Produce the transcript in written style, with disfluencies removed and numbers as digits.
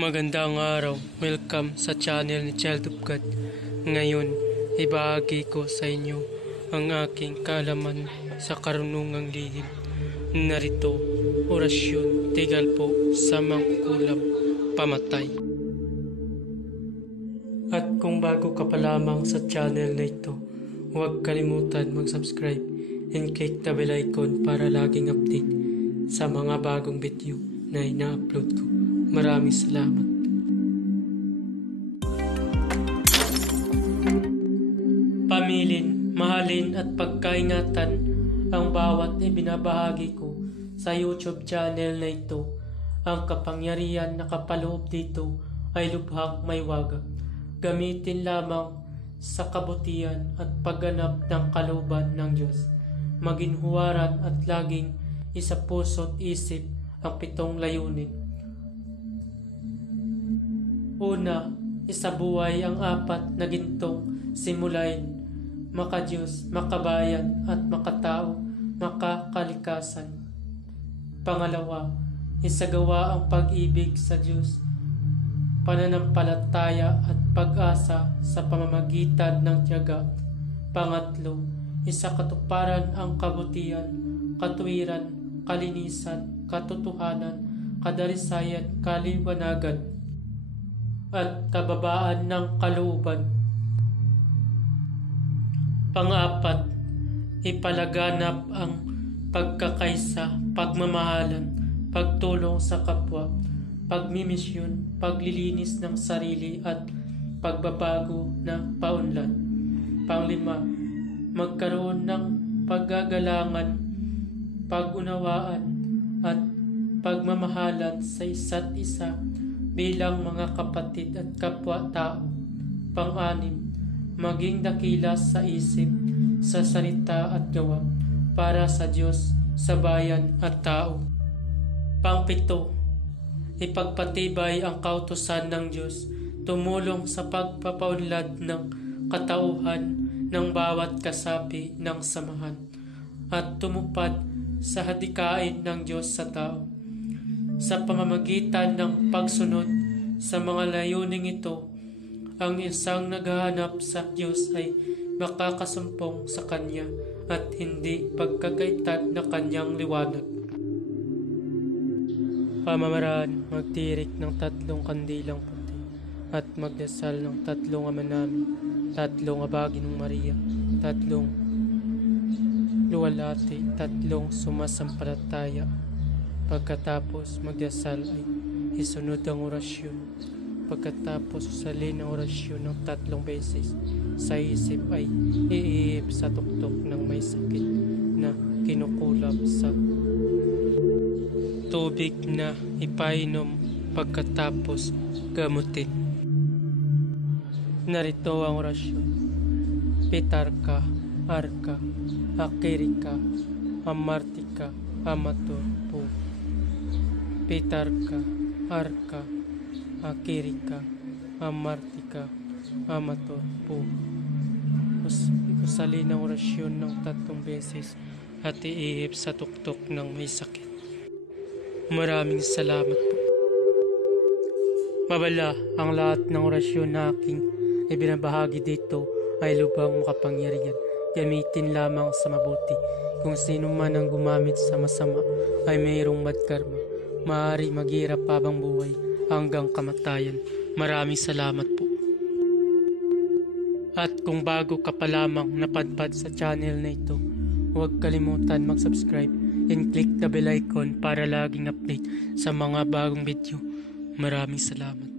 Magandang araw, welcome sa channel ni Child of God. Ngayon, ibahagi ko sa inyo ang aking kaalaman sa karunungang lihim. Narito, orasyon, tigal po sa mangkukulam, pamatay. At kung bago ka pa lamang sa channel na ito, huwag kalimutan mag-subscribe and click the bell icon para laging update sa mga bagong video na ina-upload ko. Maraming salamat. Pamilin, mahalin at pagkaingatan ang bawat ibinabahagi ko sa YouTube channel na ito. Ang kapangyarihan na kapaloob dito ay lubhang may waga. Gamitin lamang sa kabutihan at pagganap ng kalooban ng Diyos. Maginhuwaran at laging isa puso't isip ang 7 layunin. Una, isabuhay ang 4 na gintong simulain, makadiyos, makabayan at makatao, makakalikasan. Pangalawa, isagawa ang pag-ibig sa Diyos, pananampalataya at pag-asa sa pamamagitan ng tiyaga. Pangatlo, isakatuparan ang kabutihan, katuwiran, kalinisan, katotohanan, kadalisayan, kaliwanagan, at kababaan ng kalooban. Pang-4, ipalaganap ang pagkakaisa, pagmamahalan, pagtulong sa kapwa, pagmimisyon, paglilinis ng sarili at pagbabago na paunlad. Pang-5, magkaroon ng paggagalangan, pag-unawaan at pagmamahalan sa isa't isa bilang mga kapatid at kapwa-tao. Pang-6, maging dakila sa isip, sa salita at gawa para sa Diyos, sa bayan at tao. Pang-7, ipagpatibay ang kautusan ng Diyos, tumulong sa pagpapaunlad ng katauhan ng bawat kasapi ng samahan, at tumupad sa hadikain ng Diyos sa tao. Sa pamamagitan ng pagsunod sa mga layuning ito, ang isang naghahanap sa Diyos ay makakasumpong sa Kanya at hindi pagkagaitan na Kanyang liwanag. Pamamaraan, magtirik ng 3 kandilang puti at magdasal ng 3 Ama Namin, 3 Abaginong Maria, 3 luwalhati, 3 sumasampalataya. Pagkatapos magdasal ay isunod ang orasyon. Pagkatapos usalin ang orasyon ng 3 beses, sa isip ay iihip sa tuktok ng may sakit na kinukulap sa tubig na ipainom, pagkatapos gamutin. Narito ang orasyon. Pitarka, Arka, Akirika, Amartika, Amator, Po. Pitarka, Arka, Akirika, Amartika, Amator, Po. Usalin ang orasyon ng 3 beses at iihip sa tuktok ng may sakit. Maraming salamat po. Mabala ang lahat ng orasyon na aking ibinabahagi dito ay lubhang makapangyarihan. Gamitin lamang sa mabuti. Kung sino man ang gumamit sa masama ay mayroong bad karma. Maaari maghirap habang buhay hanggang kamatayan. Maraming salamat po. At kung bago ka pa lamang napadpad sa channel na ito, huwag kalimutan mag-subscribe and click the bell icon para laging update sa mga bagong video. Maraming salamat.